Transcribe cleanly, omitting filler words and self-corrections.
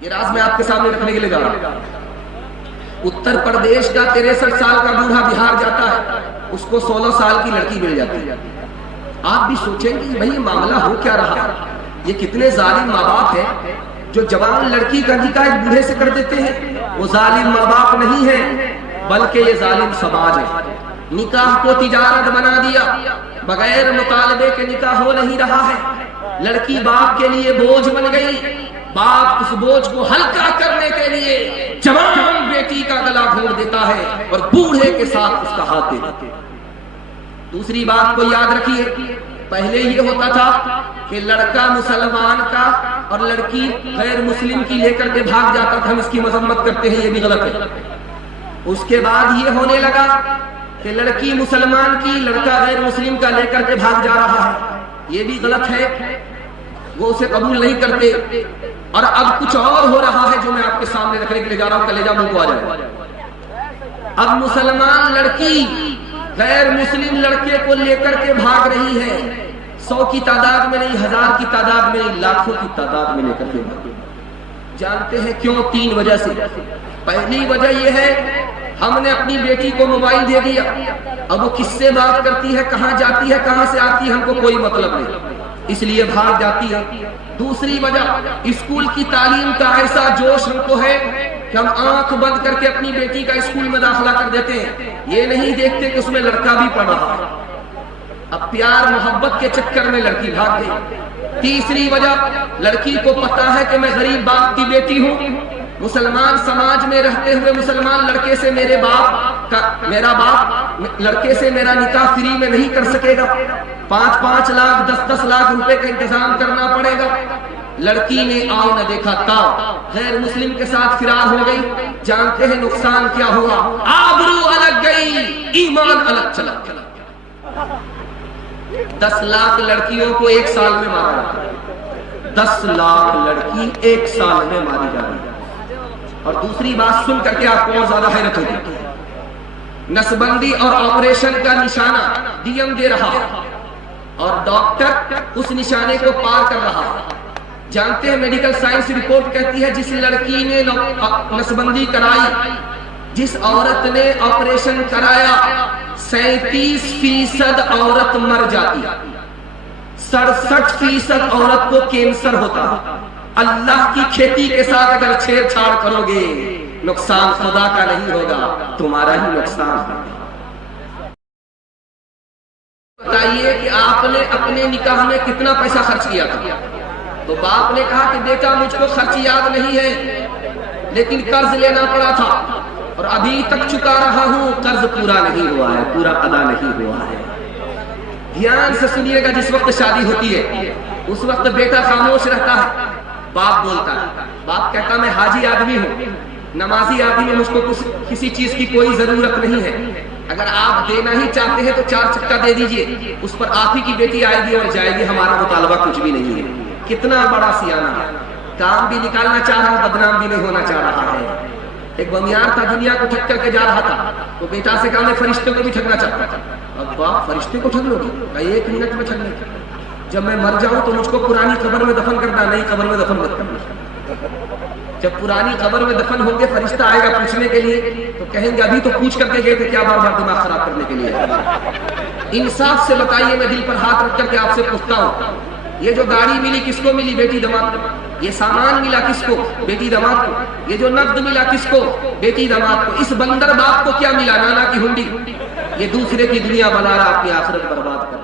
یہ راز میں آپ کے سامنے رکھنے کے لیے جا رہا ہوں۔ اتر پردیش کا 63 سال کا بوڑھا بہار جاتا ہے، اس کو 16 سال کی لڑکی مل جاتی ہے۔ آپ بھی سوچیں گے بھائی یہ معاملہ ہو کیا رہا، یہ کتنے ظالم ماں باپ ہیں جو جوان لڑکی کا نکاح ایک بوڑھے سے کر دیتے ہیں۔ وہ ظالم ماں باپ نہیں ہے بلکہ یہ ظالم سماج ہے۔ نکاح کو تجارت بنا دیا، بغیر مطالبے کے نکاح ہو نہیں رہا ہے۔ لڑکی باپ کے لیے بوجھ بن گئی، باپ اس بوجھ کو ہلکا کرنے کے لیے جوان بیٹی کا گلا گھونٹ دیتا ہے اور بوڑھے کے ساتھ اس کا ہاتھ دیتا ہے۔ دوسری بات کو یاد رکھیے، پہلے یہ ہوتا تھا کہ لڑکا مسلمان کا اور لڑکی غیر مسلم کی لے کر کے بھاگ جاتا تھا، ہم اس کی مذمت کرتے ہیں، یہ بھی غلط ہے۔ اس کے بعد یہ ہونے لگا کہ لڑکی مسلمان کی، لڑکا غیر مسلم کا لے کر کے بھاگ جا رہا ہے، یہ بھی غلط ہے، وہ اسے قبول نہیں کرتے۔ اور اب کچھ اور ہو رہا ہے جو میں آپ کے سامنے رکھنے کے لیے جا رہا ہوں، کلیجہ منہ کو آ جائے۔ اب مسلمان لڑکی غیر مسلم لڑکے کو لے کر کے بھاگ رہی ہے، 100 کی تعداد میں نہیں، 1000 کی تعداد میں نہیں، لاکھوں کی تعداد میں لے کر کے بھاگ۔ جانتے ہیں کیوں؟ 3 وجہ سے۔ پہلی وجہ یہ ہے ہم نے اپنی بیٹی کو موبائل دے دیا، اب وہ کس سے بات کرتی ہے، کہاں جاتی ہے، کہاں سے آتی ہے، ہم کو کوئی مطلب نہیں، اس لیے بھاگ جاتی ہے۔ دوسری وجہ، اسکول کی تعلیم کا ایسا جوش ہم کو ہے کہ ہم آنکھ بند کر کے اپنی بیٹی کا اسکول میں داخلہ کر دیتے ہیں، یہ نہیں دیکھتے کہ اس میں لڑکا بھی پڑھ رہا ہے۔ اب پیار محبت کے چکر میں لڑکی بھاگ گئی۔ تیسری وجہ، لڑکی کو پتا ہے کہ میں غریب باپ کی بیٹی ہوں، مسلمان سماج میں رہتے ہوئے مسلمان لڑکے سے میرا باپ لڑکے سے میرا نکاح فری میں نہیں کر سکے گا، 5-5 لاکھ 10-10 لاکھ روپے کا انتظام کرنا پڑے گا۔ لڑکی نے آؤ نہ دیکھا تاؤ، غیر مسلم کے ساتھ فرار ہو گئی۔ جانتے ہیں نقصان کیا ہوا؟ آبرو الگ گئی، ایمان الگ چلا گیا۔ 10 لاکھ لڑکیوں کو 1 سال میں مارا جاتا ہے، 10 لاکھ لڑکی 1 سال میں ماری جا رہی ہے۔ اور دوسری بات سن کر کے آپ کو اور زیادہ حیرت ہوگی، نسبندی اور آپریشن کا نشانہ ڈی ایم دے رہا ہے اور ڈاکٹر اس نشانے کو پار کر رہا ہے۔ جانتے ہیں میڈیکل سائنس رپورٹ کہتی ہے جس لڑکی نے نسبندی کرائی، جس عورت نے آپریشن کرایا، 37% عورت مر جاتی، 67% عورت کو کینسر ہوتا۔ اللہ کی کھیتی کے ساتھ اگر چھیڑ چھاڑ کرو گے، نقصان خدا کا نہیں ہوگا، تمہارا ہی نقصان ہوگا۔ بتائیے کہ آپ نے اپنے نکاح میں کتنا پیسہ خرچ کیا تھا؟ تو باپ نے کہا کہ بیٹا مجھ کو خرچ یاد نہیں ہے، لیکن قرض لینا پڑا تھا اور ابھی تک چکا رہا ہوں، قرض پورا نہیں ہوا ہے، پورا ادا نہیں ہوا ہے۔ دھیان سے سنیے گا، جس وقت شادی ہوتی ہے اس وقت بیٹا خاموش رہتا ہے، باپ بولتا ہے، باپ کہتا میں حاجی آدمی ہوں، نمازی آدمی ہوں، مجھ کو کسی چیز کی کوئی ضرورت نہیں ہے، اگر آپ دینا ہی چاہتے ہیں تو 4 چکا دے دیجئے، اس پر آپ ہی کی بیٹی آئے گی اور جائے گی، ہمارا مطالبہ کچھ بھی نہیں ہے۔ کتنا بڑا سیانہ ہے، کام بھی نکالنا چاہ رہا ہے، بدنام بھی نہیں ہونا چاہ رہا ہے۔ ایک بمیار تھا، دنیا کو ٹھگ کر کے جا رہا تھا، تو بیٹا سے کہا میں فرشتوں کو بھی ٹھگنا چاہتا تھا۔ ابا فرشتے کو ٹھگ لو گی؟ 1 منٹ میں ٹھگ لیں، جب میں مر جاؤں تو مجھ کو پرانی قبر میں دفن کرنا، نئی قبر میں دفن مت کرنا۔ جب پرانی قبر میں دفن ہوں گے فرشتہ آئے گا پوچھنے کے لیے، تو کہیں گے ابھی تو پوچھ کر کے گئے تھے، کیا بار بار دماغ خراب کرنے کے لیے؟ انصاف سے بتائیے، میں دل پر ہاتھ رکھ کر کے آپ سے پوچھتا ہوں، یہ جو گاڑی ملی کس کو ملی؟ بیٹی داماد کو۔ یہ سامان ملا کس کو؟ بیٹی داماد کو۔ یہ جو نقد ملا کس کو؟ بیٹی داماد کو۔ اس بندر باپ کو کیا ملا؟ نانا کی ہنڈی۔ یہ دوسرے کی دنیا بنا رہا، اپنی آخرت برباد کر